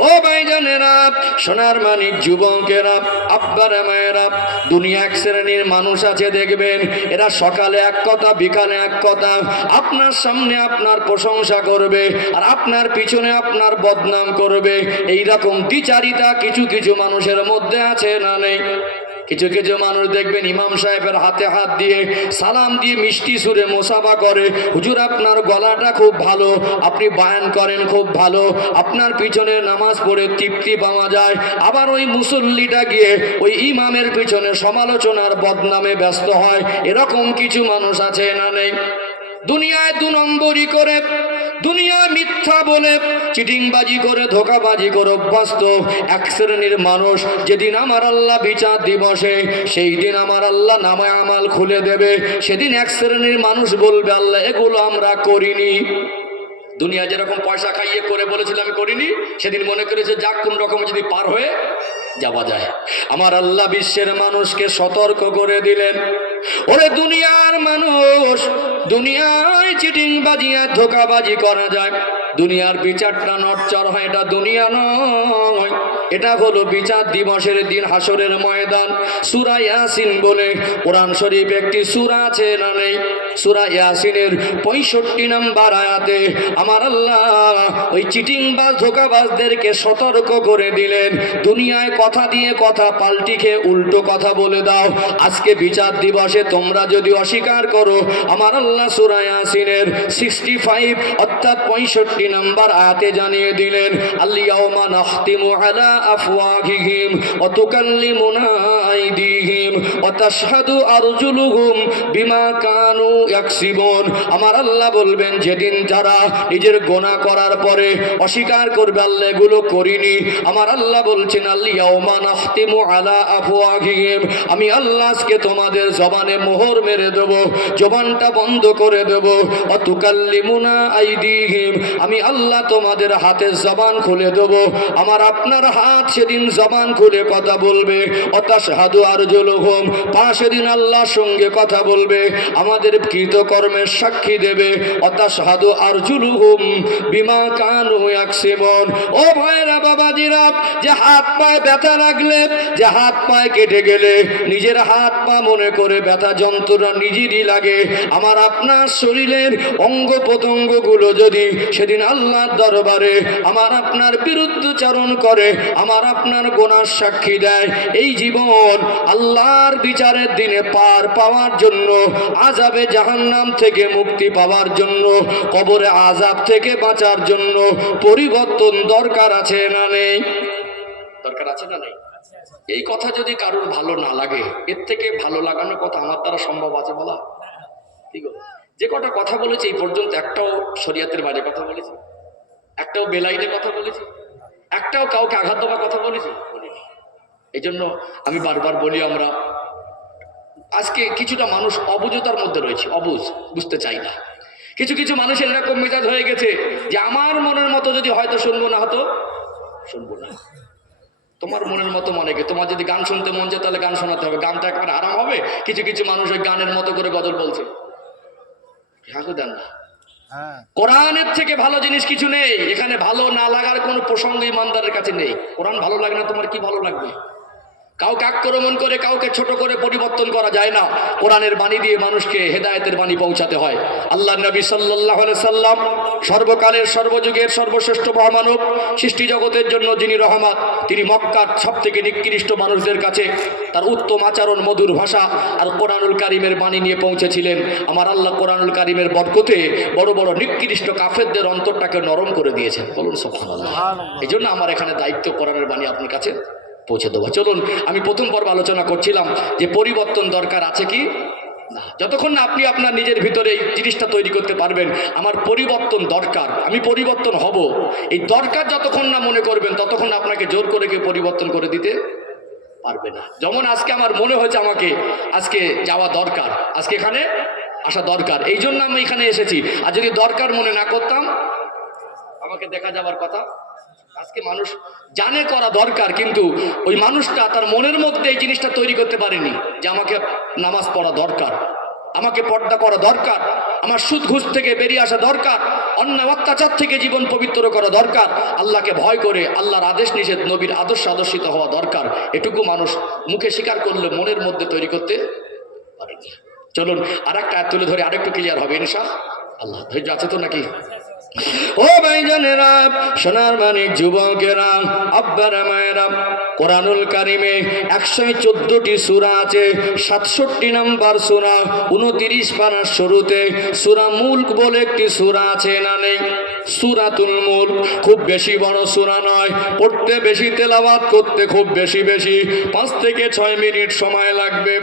ও ভাইজানেরা সোনার মানিক যুবকেরা, আব্বার মায়েরা, দুনিয়া এক শ্রেণির মানুষ আছে, দেখবেন, এরা সকালে এক কথা, বিকালে এক কথা, আপনার সামনে আপনার প্রশংসা করবে, আর আপনার পিছনে আপনার বদনাম করবে। এইরকম দ্বিচারিতা কিছু কিছু মানুষের মধ্যে আছে না নেই? কিছু কিছু মানুষ দেখবেন ইমাম সাহেবের হাতে হাত দিয়ে সালাম দিয়ে মিষ্টি সুরে মোসাফা করে। হুজুর, আপনার গলাটা খুব ভালো, আপনি বায়ান করেন খুব ভালো, আপনার পিছনে নামাজ পড়ে তৃপ্তি পাওয়া যায়। আবার ওই মুসল্লিটা গিয়ে ওই ইমামের পিছনে সমালোচনার বদনামে ব্যস্ত হয়। এরকম কিছু মানুষ আছে না নেই? দুনিয়ায় দু নম্বরই করে। দুনিয়ায় মিথ্যা বলে চিটিংবাজি করে, ধোকাবাজি করে অভ্যস্ত এক শ্রেণির মানুষ। যেদিন আমার আল্লাহ বিচার দিবসে, সেই দিন আমার আল্লাহ নামায় আমাল খুলে দেবে। সেদিন এক শ্রেণির মানুষ বলবে, আল্লাহ, এগুলো আমরা করিনি। দুনিয়া যেরকম পয়সা খাইয়ে করে বলেছিল, আমি করিনি। সেদিন মনে করেছে, যাক কোন রকম যদি পার হয়ে যাওয়া যায়। আমার আল্লাহ বিশ্বের মানুষকে সতর্ক করে দিলেন। ওরে দুনিয়ার মানুষ, দুনিয়ায় চিটিং বাজি আর ধোকাবাজি করা যায়। দুনিয়ার বিচারটা নটচর হয়, এটা দুনিয়া নয়। এটা হলো বিচার দিবসের দিন হাসরের ময়দান। সুরা ইয়াসিন বলে কোরআন শরীফ একটি সুরা আছে, না নেই? সুরা ইয়াসিনের পঁয়ষট্টি নাম্বার আয়াতে আমার আল্লাহ ওই চিটিং বাজ ধোকাবাজদেরকে সতর্ক করে দিলেন। দুনিয়ায় কথা দিয়ে কথা, পাল্টি খেয়ে উল্টো কথা বলে দাও। আজকে বিচার দিবসে তোমরা যদি অস্বীকার করো, আমার আল্লাহ সুরা ইয়াসিনের সিক্সটি ফাইভ অর্থাৎ পঁয়ষট্টি নাম্বার আয়াতে জানিয়ে দিলেন আল্লিয়াউমা নাখতিমু আলা আফওয়াহিহিম ওয়া তুকাল্লিমুনা আইদিহিম তাশহাদু আরজুলুহুম বিমা কানু ইয়াকসিবুন। আমার আল্লাহ বলবেন, যেদিন যারা নিজের গোনা করার পরে অস্বীকার করবে, আল্লাহ এগুলো করিনি। আমার আল্লাহ বলছেন আল্লিয়াউমা নাখতিমু আলা আফওয়াহিহিম। আমি আল্লাহ আজকে তোমাদের জবানে মোহর মেরে দেব, জবানটা বন্ধ করে দেব। অতুকাল্লিমুনা আইদিহিম। আমি আল্লাহ তোমাদের হাতের জবান খুলে দেব। আমার আপনার হাত সেদিন জবান খুলে কথা বলবে। অতাশহাদু আর পা সেদিন আল্লাহর সঙ্গে কথা বলবে, আমাদের কৃতকর্মের সাক্ষী দেবে। অতাশহাদু আর জুলুহুম বিমা কানু ইয়াকসিমুন। ও ভাইরা বাবাজিরা, যে হাত পায়ে ব্যথা লাগলে, যে হাত পায়ে কেটে গেলে, নিজের হাত পা মনে করে ব্যথা যন্ত্রণা নিজেরই লাগে। আমার আপনার শরীরের অঙ্গ প্রত্যঙ্গগুলো যদি সেদিন আল্লাহর দরবারে আমার আপনার বিরুদ্ধচারণ করে, আমার আপনার গোনার সাক্ষী দেয়, এই জীবন আল্লাহর বিচারের দিনে পার পাওয়ার জন্য আজাবে জাহান্নাম থেকে মুক্তি পাওয়ার জন্য, কবরে আজাব থেকে বাঁচার জন্য পরিবর্তন দরকার আছে না নেই? দরকার আছে না নেই? এই কথা যদি কারোর ভালো না লাগে, এর থেকে ভালো লাগানোর কথা আমার দ্বারা সম্ভব আছে বলা? ঠিক? যে কটা কথা বলেছি এই পর্যন্ত একটাও শরিয়াতের বাইরে কথা বলেছি? একটাও বেলাইনে কথা বলেছি? একটাও কাউকে আঘাত দেওয়ার কথা বলেছি? বলিনি। এই জন্য আমি বারবার বলি আমরা আজকে কিছুটা মানুষ অবুঝতার মধ্যে রয়েছে অবুঝ বুঝতে চাই না। কিছু কিছু মানুষের এরকম মেজাজ হয়ে গেছে যে আমার মনের মতো যদি হয়তো শুনব না হতো শুনব না। তোমার মনের মতো মনে কে তোমার যদি গান শুনতে মন চায় তাহলে গান শোনাতে হবে গানটা একবার আরাম হবে। কিছু কিছু মানুষ ওই গানের মতো করে গজল বলছে। দেন না। হ্যাঁ। কোরআনের থেকে ভালো জিনিস কিছু নেই এখানে ভালো না লাগার কোনো প্রসঙ্গ ইমানদারের কাছে নেই। কোরআন ভালো লাগে না তোমার কি ভালো লাগবে? কাউকে আক্রমণ করে কাউকে ছোট করে পরিবর্তন করা যায় না। কোরআনের বাণী দিয়ে মানুষকে হেদায়েতের বাণী পৌঁছাতে হয়। আল্লাহ নবী সাল্লাহ সাল্লাম সর্বকালের সর্বযুগের সর্বশ্রেষ্ঠ মহামানব সৃষ্টি জগতের জন্য যিনি রহমাত তিনি মক্কার সব থেকে নিকৃষ্ট মানুষদের কাছে তার উত্তম আচরণ মধুর ভাষা আর কোরআনুল কারিমের বাণী নিয়ে পৌঁছেছিলেন। আমার আল্লাহ কোরআনুল কারিমের বরকতে বড় বড় নিকৃষ্ট কাফেরদের অন্তরটাকে নরম করে দিয়েছেন। বলুন সুবহানাল্লাহ। এই জন্য আমার এখানে দায়িত্ব কোরআনের বাণী আপনার কাছে। পৌঁছে দেবো। চলুন, আমি প্রথম পর্ব আলোচনা করছিলাম যে পরিবর্তন দরকার আছে কি? না, যতক্ষণ না আপনি আপনার নিজের ভিতরে এই জিনিসটা তৈরি করতে পারবেন, আমার পরিবর্তন দরকার, আমি পরিবর্তন হব। এই দরকার যতক্ষণ না মনে করবেন, ততক্ষণ আপনাকে জোর করে কেউ পরিবর্তন করে দিতে পারবে না। যেমন আজকে আমার মনে হয়েছে আমাকে, আজকে যাওয়া দরকার, আজকে এখানে আসা দরকার। এই জন্য আমি এখানে এসেছি। আর যদি দরকার মনে না করতাম, আমাকে দেখা যাবার কথা আজকে মানুষ জানে করা দরকার, কিন্তু ওই মানুষটা তার মনের মধ্যে এই জিনিসটা তৈরি করতে পারেনি যে আমাকে নামাজ পড়া দরকার, আমাকে পর্দা করা দরকার, আমার সুদ ঘুষ থেকে বেরিয়ে আসা দরকার, অন্যায় অত্যাচার থেকে জীবন পবিত্র করা দরকার, আল্লাহকে ভয় করে আল্লাহর আদেশ নিষেধ, নবীর আদর্শ আদর্শিত হওয়া দরকার, এটুকু মানুষ মুখে স্বীকার করলে মনের মধ্যে তৈরি করতে পারেনি চলুন আর একটা তুলে ধরে আরেকটু ক্লিয়ার হবে ইনশা আল্লাহ ধৈর্য আছে তো নাকি? ও ভাইজানেরা সোনার মানিক যুবকেরা, আব্বারা মায়েরা, কোরআনুল কারিমে একশো চোদ্দটি সুরা আছে, সাতষট্টি নাম্বার সুরা, উনতিরিশ পানার শুরুতে সুরা মুল্ক বলে একটি সুরা আছে, না নেই? সুরাতুল মুল্ক খুব বেশি বড় সুরা নয়, পড়তে বেশি তেলাওয়াত করতে খুব বেশি বেশি, পাঁচ থেকে ছয় মিনিট সময় লাগবে।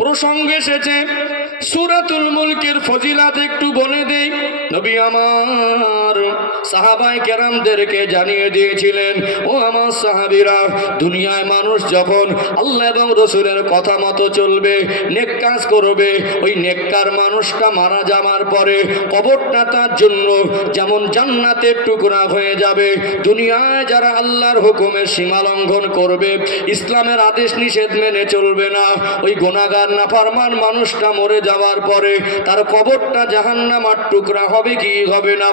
প্রসঙ্গে এসেছে, সুরাতুল মুলকের ফজিলাত একটু বলে দেই। নবী আমার সাহাবাই কেরামদেরকে জানিয়ে দিয়েছিলেন, ও আমার সাহাবিরা, দুনিয়ায় মানুষ যখন আল্লাহ এবং রসুলের কথা মতো চলবে, নেক কাজ করবে, ওই নেককার মানুষটা মারা যাওয়ার পরে কবরটা তার জন্য যেমন জান্নাতের টুকরা হয়ে যাবে, দুনিয়ায় যারা আল্লাহর হুকুমের সীমা লঙ্ঘন করবে, ইসলামের আদেশ নিষেধ মেনে চলবে না, ওই গোনাগার নাফারমান মানুষটা মরে যাওয়ার পরে তার কবরটা জাহান্নামার টুকরা হবে কি হবে না?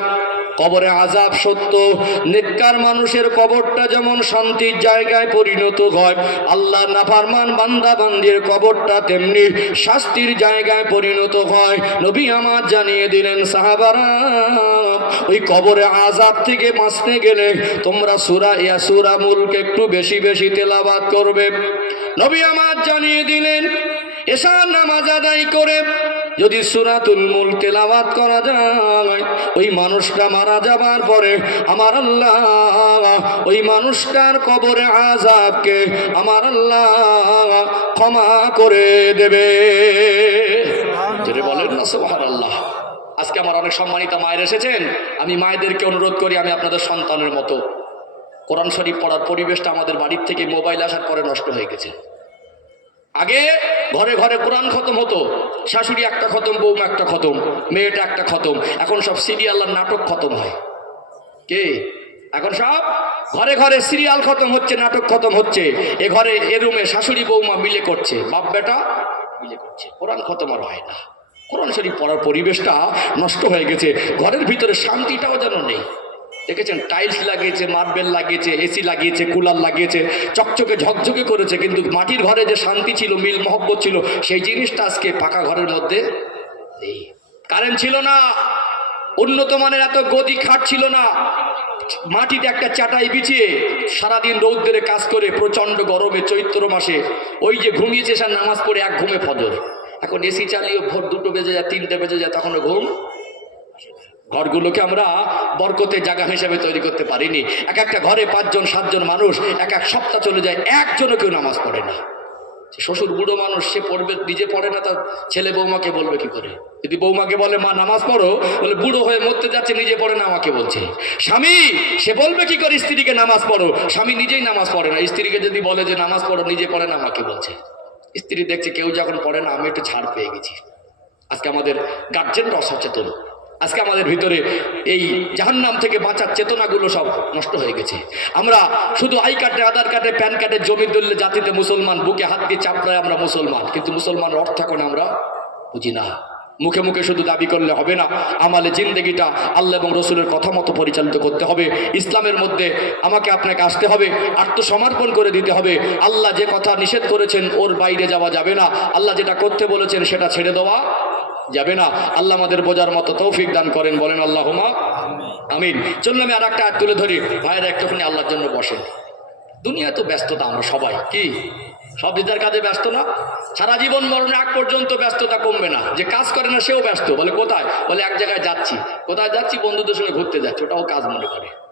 কবরে আজাব সত্য। নেককার মানুষের কবরটা যেমন শান্তির জায়গায় পরিণত হয় আল্লাহ নাফারমান বান্দা বান্দির কবরটা তেমনি শাস্তির জায়গায় পরিণত হয়। নবী আমার জানিয়ে দিলেন, সাহাবারা, ওই কবরে আজাব থেকে বাঁচতে গেলে তোমরা সুরা ইয়া সুরা মুলক একটু বেশি বেশি তেলাবাদ করবে। নবী আমার জানিয়ে দিলেন এশার নামাজ আদায় করে, যদি সুরাতুল মুল তেলাওয়াত করা যায়, ওই মানুষটা মারা যাবার পরে আমার আল্লাহ, ওই মানুষটার কবরে আজাবকে আমার আল্লাহ ক্ষমা করে দেবে। যদি বলেন না সোহার আল্লাহ আজকে আমার অনেক সম্মানিত মায়ের এসেছেন, আমি মায়েদেরকে অনুরোধ করি, আমি আপনাদের সন্তানের মতো। কোরআন শরীফ পড়ার পরিবেশটা আমাদের বাড়ির থেকে মোবাইল আসার পরে নষ্ট হয়ে গেছে। আগে ঘরে ঘরে কোরআন খতম হতো, শাশুড়ি একটা খতম বৌমা একটা খতম, মেয়েটা একটা খতম, এখন সব সিরিয়াল আর নাটক খতম হয়। কে? এখন সব ঘরে ঘরে সিরিয়াল খতম হচ্ছে, নাটক খতম হচ্ছে, এ ঘরে, এ রুমে শাশুড়ি বৌমা মিলে করছে, বাপ বেটা মিলে করছে, কোরআন খতম আর হয় না। কোরআন শরীফ পড়ার পরিবেশটা নষ্ট হয়ে গেছে, ঘরের ভিতরে শান্তিটাও যেন নেই। দেখেছেন? টাইলস লাগিয়েছে, মার্বেল লাগিয়েছে, এসি লাগিয়েছে, কুলার লাগিয়েছে, চকচকে ঝকঝকে করেছে, কিন্তু মাটির ঘরে যে শান্তি ছিল, মিল মহব্বত ছিল, সেই জিনিসটা আজকে পাকা ঘরের মধ্যে নেই। কারেন্ট ছিল না, উন্নত মানের এত গদি খাট ছিল না, মাটিতে একটা চাটাই বিছিয়ে সারাদিন রৌদ্রে কাজ করে প্রচণ্ড গরমে চৈত্র মাসে ওই যে ঘুমিয়েছে, সে নামাজ পড়ে এক ঘুমে ফজর। এখন এসি চালিয়ে ভোর দুটো বেজে যায়, তিনটে বেজে যায়, তখনও ঘুম ঘরগুলোকে আমরা বরকতের জায়গা হিসেবে তৈরি করতে পারিনি। এক একটা ঘরে পাঁচজন, সাতজন মানুষ, এক এক সপ্তাহ চলে যায়, একজনও কেউ নামাজ পড়ে না। শ্বশুর বুড়ো মানুষ, সে পড়বে, নিজে পড়ে না, তার ছেলে বৌমাকে বলবে কি করে? যদি বৌমাকে বলে, মা, নামাজ পড়ো বলে বুড়ো হয়ে মরতে যাচ্ছে, নিজে পড়ে না, আমাকে বলছে। স্বামী, সে বলবে কি করে, স্ত্রীকে নামাজ পড়ো? স্বামী নিজেই নামাজ পড়ে না। স্ত্রীকে যদি বলে যে, নামাজ পড়ো, নিজে পড়ে না, আমাকে বলছে। স্ত্রী দেখছে, কেউ যখন পড়ে না, আমি একটু ছাড় পেয়ে গেছি। আজকে আমাদের গার্জেনরা অসচেতন। আজকে আমাদের ভিতরে এই জাহান্নাম থেকে বাঁচার চেতনাগুলো সব নষ্ট হয়ে গেছে। আমরা শুধু আই কার্ডে, আধার কার্ডে, প্যান কার্ডে জমি দলীয় জাতিতে মুসলমান, বুকে হাত দিয়ে চাপড়ায় আমরা মুসলমান। কিন্তু মুসলমানের অর্থ এখন আমরা বুঝি না। মুখে মুখে শুধু দাবি করলে হবে না। আমালে জিন্দগিটা আল্লাহ এবং রসুলের কথা মতো পরিচালিত করতে হবে। ইসলামের মধ্যে আমাকে আপনাকে আসতে হবে। আত্মসমর্পণ করে দিতে হবে। আল্লাহ যে কথা নিষেধ করেছেন, ওর বাইরে যাওয়া যাবে না। আল্লাহ যেটা করতে বলেছেন, সেটা ছেড়ে দেওয়া যাবে না। আল্লাহ আমাদের বোঝার মতো তৌফিক দান করেন, বলেন আল্লাহ আমিন। চলুন আমি আর একটা তুলে ধরি। ভাইয়েরা, একটুখানি আল্লাহর জন্য বসেন। দুনিয়া তো ব্যস্ততা আমরা সবাই। কি? সব দিদার কাজে ব্যস্ত না? সারা জীবন মরণে আগ পর্যন্ত ব্যস্ততা কমবে না। যে কাজ করে না, সেও ব্যস্ত। বলে, কোথায়? বলে, এক জায়গায় যাচ্ছি। কোথায় যাচ্ছি? বন্ধুদের সঙ্গে ঘুরতে যাচ্ছি। ওটাও কাজ মনে করে।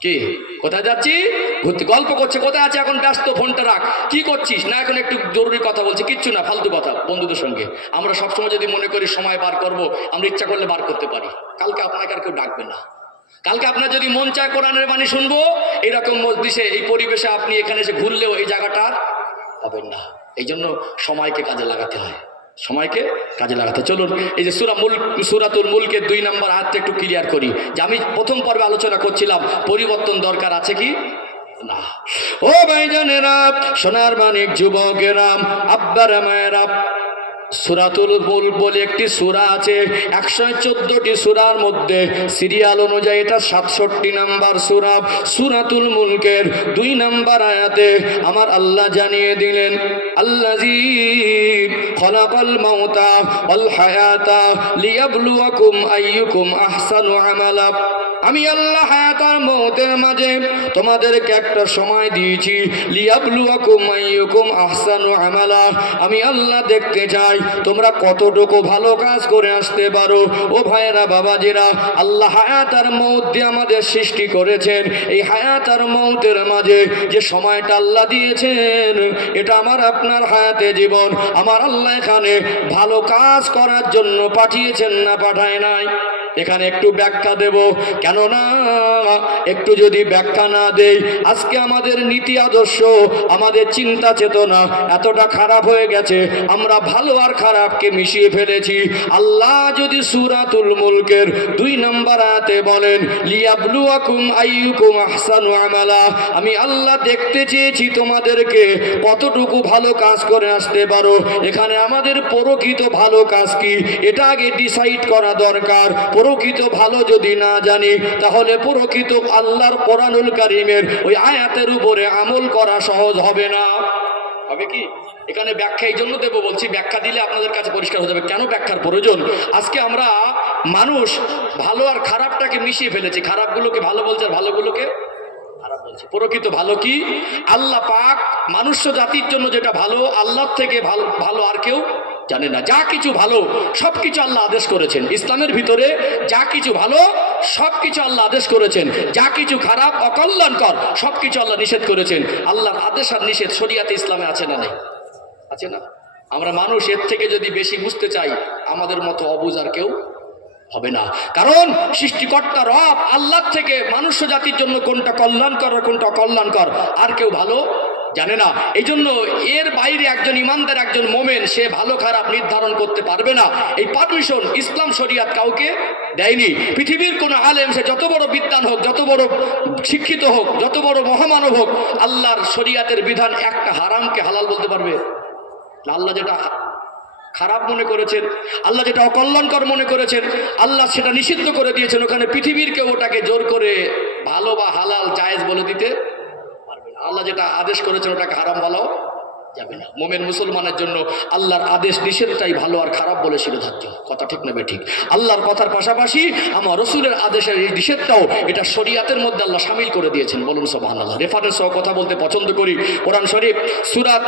কি? কোথায় যাচ্ছি? ঘুরতে। গল্প করছে। কোথায় আছে? এখন ব্যস্ত, ফোনটা রাখ। কি করছিস? না, এখন একটু জরুরি কথা বলছি। কিচ্ছু না, ফালতু কথা, বন্ধুদের সঙ্গে। আমরা সবসময় যদি মনে করি সময় বার করব, আমরা ইচ্ছা করলে বার করতে পারি। কালকে আপনাকে আর কেউ ডাকবে না। কালকে আপনার যদি মন চায় কোরআনের বাণী শুনব, এরকম মসজিষে এই পরিবেশে আপনি এখানে এসে ঘুরলেও এই জায়গাটা পাবেন না। এই জন্য সময়কে কাজে লাগাতে হয়। সময়কে কাজে লাগাতে। চলুন, এই যে সুরা মুল সুরাতুল মুলকের দুই নম্বর হাতটা একটু ক্লিয়ার করি। যে আমি প্রথম পর্বে আলোচনা করছিলাম, পরিবর্তন দরকার আছে কি? না। ও ভাইজানেরা, সোনার মানিক যুবকেরা, আব্বার, মায়েরা সুরাতুল মুল্ক বলে একটি সুরা আছে। একশো চোদ্দটি সুরার মধ্যে সিরিয়াল অনুযায়ী এটা সাতষট্টি নাম্বার সুরা। সুরাতুল মুলকের দুই নাম্বার আয়াতে আমার আল্লাহ জানিয়ে দিলেন আল্লাজি খলাকাল মাউতা ওয়াল হায়াতা লিয়াবলুয়াকুম আইয়ুকুম আহসানু আমালা। আমি আল্লাহ হায়াতার মৌতের মাঝে তোমাদেরকে একটা সময় দিয়েছি। আহসানু আমি আল্লাহ দেখতে চাই, তোমরা কতটুকু ভালো কাজ করে আসতে পারো। ও ভাইয়েরা, বাবাজিরা, আল্লাহ হায়াতার মৌত দিয়ে আমাদের সৃষ্টি করেছেন। এই হায়াতার মৌতের মাঝে যে সময়টা আল্লাহ দিয়েছেন, এটা আমার আপনার হায়াতে জীবন। আমার আল্লাহ এখানে ভালো কাজ করার জন্য পাঠিয়েছেন না পাঠায় নাই? এখানে একটু ব্যাখ্যা দেব। কেননা একটু যদি ব্যাখ্যা না দেই, আজকে আমাদের নীতি আদর্শ, আমাদের চিন্তা চেতনা এতটা খারাপ হয়ে গেছে, আমরা ভালো আর খারাপকে মিশিয়ে ফেলেছি। আল্লাহ যদি সুরাতুল মুলকের দুই নম্বর আয়াতে বলেন, লিয়াবলুয়াকুম আইয়ুকুম আহসানু আমালা আমি আল্লাহ দেখতে চেয়েছি তোমাদেরকে কতটুকু ভালো কাজ করে আসতে পারো। এখানে আমাদের পরকৃত ভালো কাজ কি? এটা আগে ডিসাইড করা দরকার। প্রকৃত ভালো যদি না জানি, তাহলে প্রকৃত আল্লাহর কোরআনুল কারিমের ওই আয়াতের উপরে আমল করা সহজ হবে না। হবে কি? এখানে ব্যাখ্যা এই জন্য দেবো, বলছি ব্যাখ্যা দিলে আপনাদের কাছে পরিষ্কার হয়ে যাবে। কেন ব্যাখ্যার প্রয়োজন? আজকে আমরা মানুষ ভালো আর খারাপটাকে মিশিয়ে ফেলেছি। খারাপগুলোকে ভালো বলছে আর ভালোগুলোকে প্রকৃত ভালো কি? আল্লাহ পাক মানুষ্য জাতির জন্য যেটা ভালো, আল্লাহর থেকে ভালো ভালো আর কেউ জানে না। যা কিছু ভালো সব কিছু আল্লাহ আদেশ করেছেন। ইসলামের ভিতরে যা কিছু ভালো সব কিছু আল্লাহ আদেশ করেছেন। যা কিছু খারাপ, অকল্যাণকর সব কিছু আল্লাহ নিষেধ করেছেন। আল্লাহর আদেশ আর নিষেধ শরিয়াতে ইসলামে আছে না নেই? আছে না? আমরা মানুষ, এর থেকে যদি বেশি বুঝতে চাই, আমাদের মতো অবুজ আর কেউ হবে না। কারণ, সৃষ্টিকর্তা রব আল্লাহ থেকে মানুষ জাতির জন্য কোনটা কল্যাণকর আর কোনটা অকল্যাণকর, আর কেউ ভালো জানে না। এই জন্য এর বাইরে একজন ইমানদার, একজন মোমেন, সে ভালো, খারাপ নির্ধারণ করতে পারবে না। এই পারমিশন ইসলাম শরিয়াত কাউকে দেয়নি। পৃথিবীর কোনো আলেম, সে যত বড় বিদ্যান হোক, যত বড় শিক্ষিত হোক, যত বড় মহামানব হোক, আল্লাহর শরিয়াতের বিধান একটা হারামকে হালাল বলতে পারবে? আল্লাহ যেটা খারাপ মনে করেছেন, আল্লাহ যেটা অকল্যাণকর মনে করেছেন, আল্লাহ সেটা নিষিদ্ধ করে দিয়েছেন। ওখানে পৃথিবীর কেউ ওটাকে জোর করে ভালো বা হালাল জায়েজ বলে দিতে আল্লাহ যেটা আদেশ করেছেন ওটাকে হারাম বলাও যাবে না। মোমেন মুসলমানের জন্য আল্লাহর আদেশ নিষেধটাই ভালো আর খারাপ বলে ছিল ধার্য। কথা ঠিক নেবে ঠিক। আল্লাহর কথার পাশাপাশি আমার রসুলের আদেশের এই নিষেধটাও এটা শরিয়াতের মধ্যে আল্লাহ সামিল করে দিয়েছেন। বলুন সব আল্লাহ রেফারেন্স সহ কথা বলতে পছন্দ করি। কোরআন শরীফ, সুরাত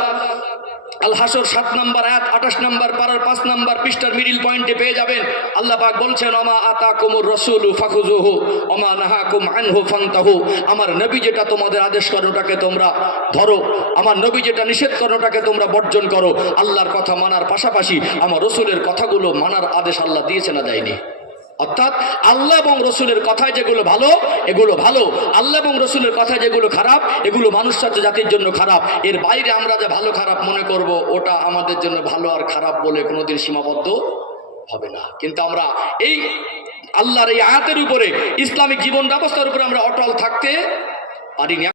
আল হাসর সাত নম্বর আয়াত, আঠাশ নম্বর পাড়ার পাঁচ নম্বর পৃষ্ঠার মিডিল পয়েন্টে পেয়ে যাবেন। আল্লাহ পাক বলছেন অমা আতা কুমুর রসুল ফাকুজুহু অমা নাহা কুম আনহু ফান্তাহু। আমার নবী যেটা তোমাদের আদেশ করো, ওটাকে তোমরা ধরো। আমার নবী যেটা নিষেধ করো, ওটাকে তোমরা বর্জন করো। আল্লাহর কথা মানার পাশাপাশি আমার রসুলের কথাগুলো মানার আদেশ আল্লাহ দিয়েছে না দেয়নি। অর্থাৎ আল্লাহ এবং রসুলের কথায় যেগুলো ভালো, এগুলো ভালো। আল্লাহ এবং রসুলের কথায় যেগুলো খারাপ, এগুলো মানুষ জাতির জন্য খারাপ। এর বাইরে আমরা যে ভালো খারাপ মনে করব, ওটা আমাদের জন্য ভালো আর খারাপ বলে কোনোদিন সীমাবদ্ধ হবে না। কিন্তু আমরা এই আল্লাহর এই আয়াতের উপরে, ইসলামিক জীবন ব্যবস্থার উপরে আমরা অটল থাকতে পারি না